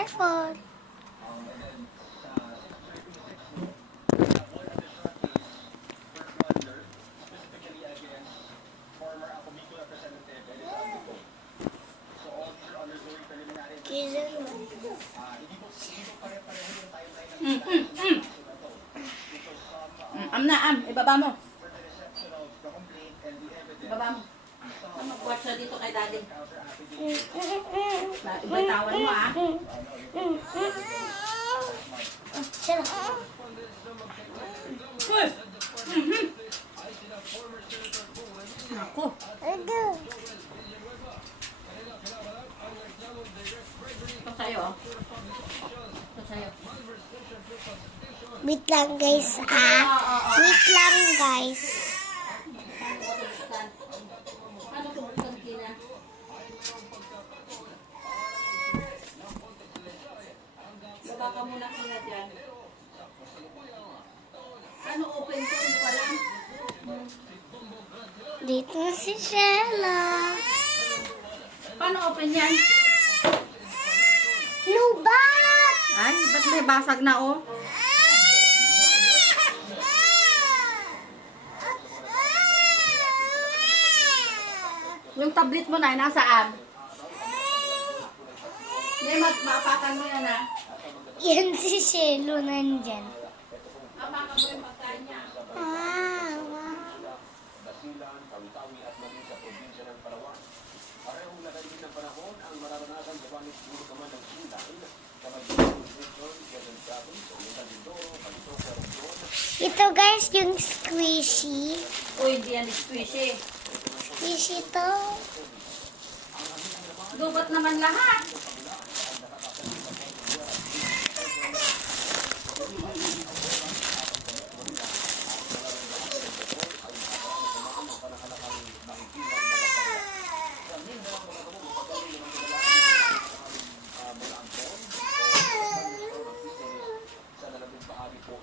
Careful. Ibaba mo. Ibaba mo. Mag-watch na dito kay daddy. Ibaytawan mo, ah. Ako. Ito sa'yo. Ito sa'yo. Wait lang guys, Wait lang guys. Paano ko buksan kina? Baba ka muna kina dyan. Paano open ko? Hindi pa lang. Dito na si Shella. Paano open yan? Lubat! Ay, ba't may basag na, oh? Yung tablet mo na, nasaan? Hindi, maapakan mo yan, ha? Yan si Shelo nandyan. Maapakan mo yung pagkain niya. Wow. Basilan, Tawi-Tawi at maging sa probinsya ng Palawan. Parehong lagay din ng panahon ang mararanasan gawanit puro naman ng sulay sa Maynila, Luzon, Quezon Province, Oriental Mindoro, Balisoca, Romblon. Ito guys, yung squishy. Uy, hindi yan squishy. Squishy to. Dubat naman lahat.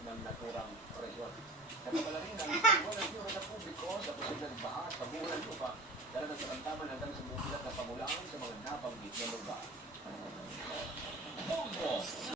Ng naturang resort. Nagpapala rin ang iwan ng ng publiko sa posibleng baha at pagbulan lupa dala ng karantaman hanggang sa mukilat na pamulaan sa mga nabanggit na lugar.